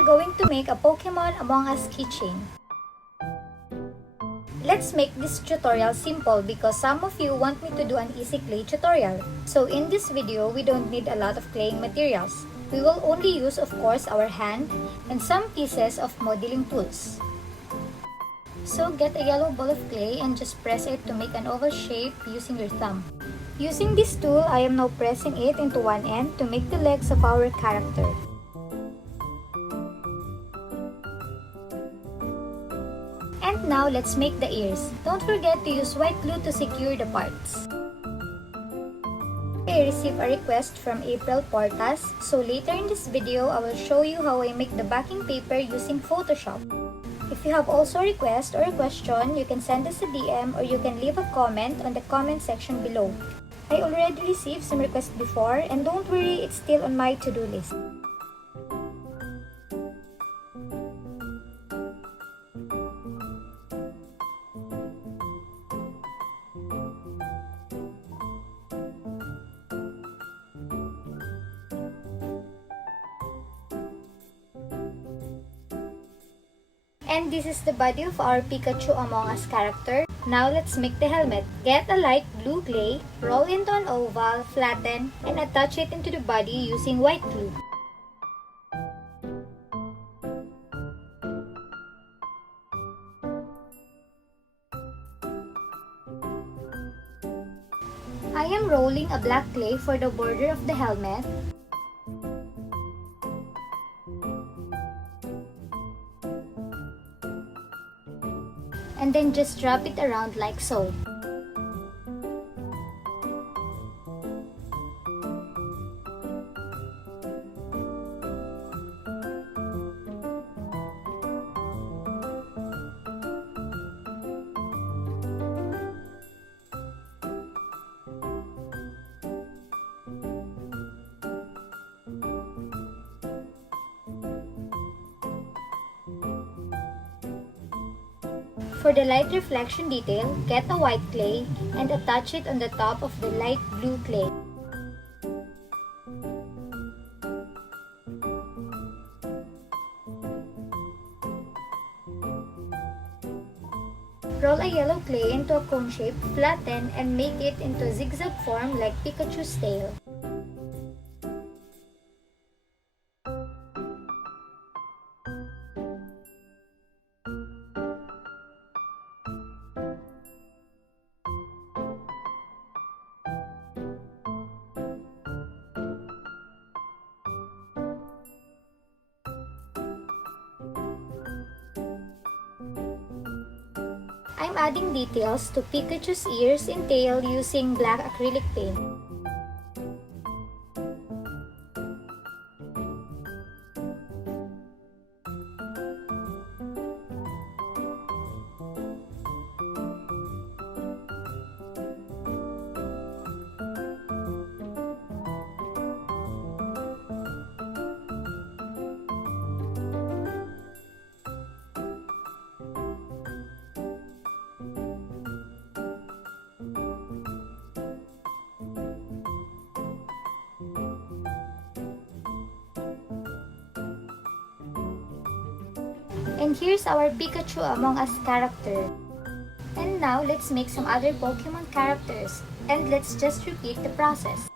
are going to make a Pokemon Among Us keychain. Let's make this tutorial simple because some of you want me to do an easy clay tutorial. So in this video, we don't need a lot of claying materials. We will only use, of course, our hand and some pieces of modeling tools. So get a yellow ball of clay and just press it to make an oval shape using your thumb. Using this tool, I am now pressing it into one end to make the legs of our character. And now let's make the ears. Don't forget to use white glue to secure the parts. I received a request from April Portas, so later in this video, I will show you how I make the backing paper using Photoshop. If you have also a request or a question, you can send us a DM or you can leave a comment on the comment section below. I already received some requests before, and don't worry, it's still on my to-do list. And this is the body of our Pikachu Among Us character. Now let's make the helmet. Get a light blue clay, roll into an oval, flatten, and attach it into the body using white glue. I am rolling a black clay for the border of the helmet. And then just wrap it around like so. For the light reflection detail, get a white clay and attach it on the top of the light blue clay. Roll a yellow clay into a cone shape, flatten, and make it into a zigzag form like Pikachu's tail. I'm adding details to Pikachu's ears and tail using black acrylic paint. And here's our Pikachu Among Us character. And now let's make some other Pokemon characters. And let's just repeat the process.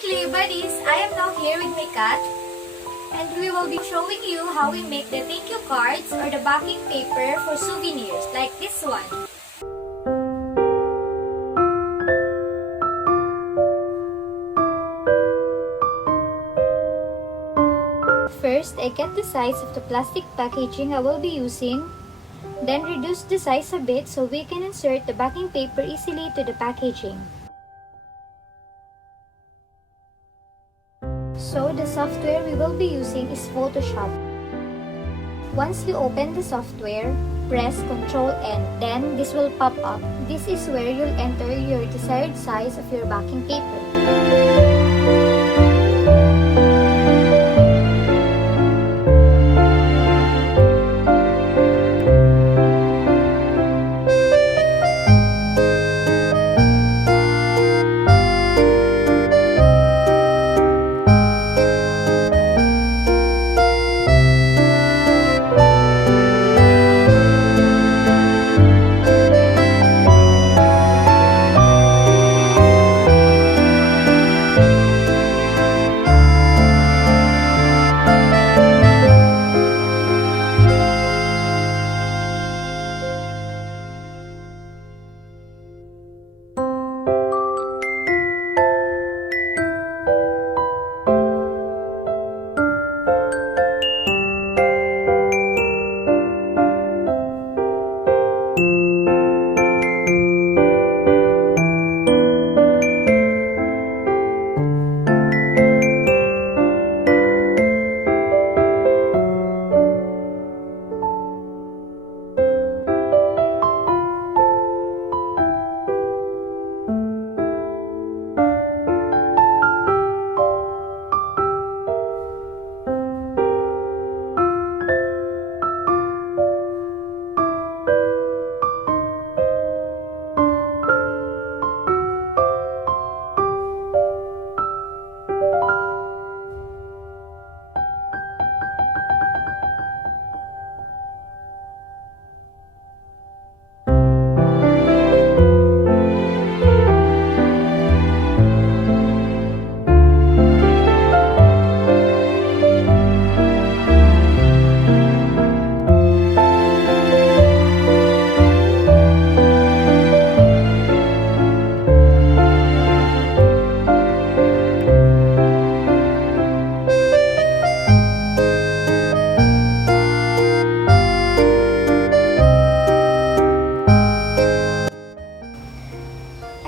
Claybuddies! I am now here with my cat, and we will be showing you how we make the thank you cards or the backing paper for souvenirs like this one. First, I get the size of the plastic packaging I will be using, then reduce the size a bit so we can insert the backing paper easily to the packaging. So the software we will be using is Photoshop. Once you open the software, press Ctrl N, then this will pop up. This is where you'll enter your desired size of your backing paper.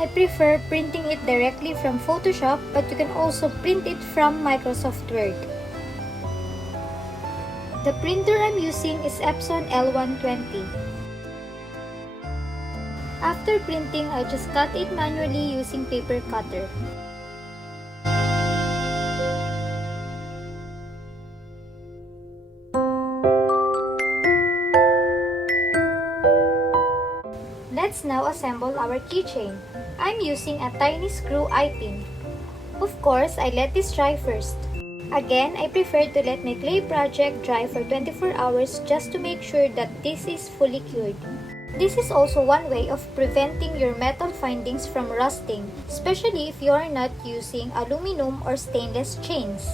I prefer printing it directly from Photoshop, but you can also print it from Microsoft Word. The printer I'm using is Epson L120. After printing, I just cut it manually using paper cutter. Let's now assemble our keychain. I'm using a tiny screw eye-pin. Of course, I let this dry first. Again, I prefer to let my clay project dry for 24 hours just to make sure that this is fully cured. This is also one way of preventing your metal findings from rusting, especially if you are not using aluminum or stainless chains.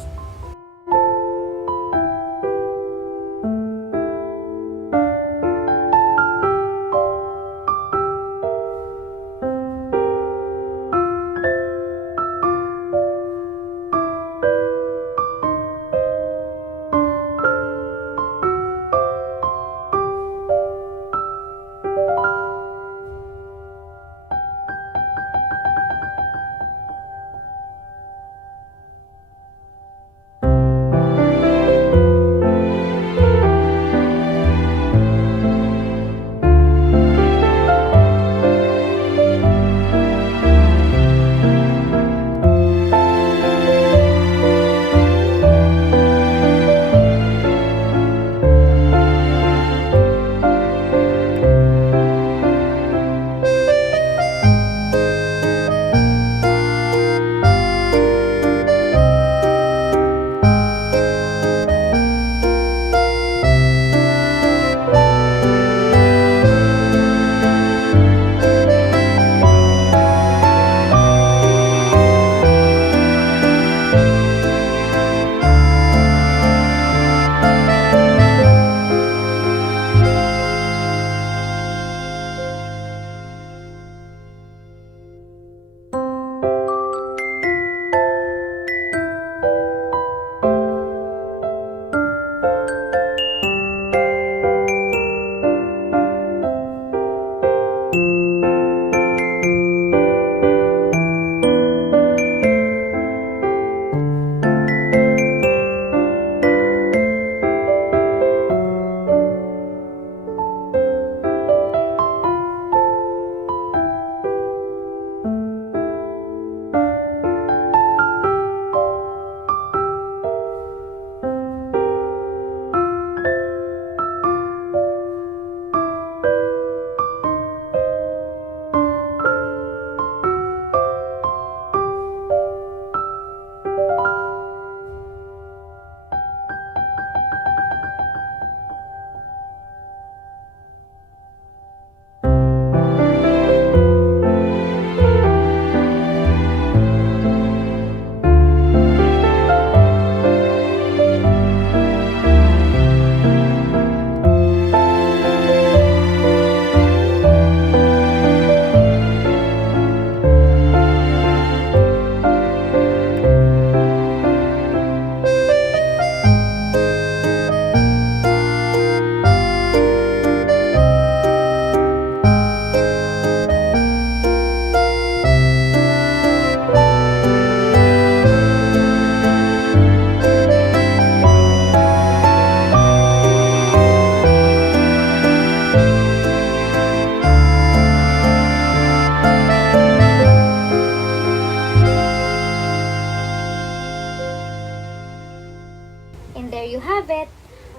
And there you have it.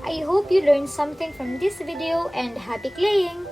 I hope you learned something from this video and happy claying!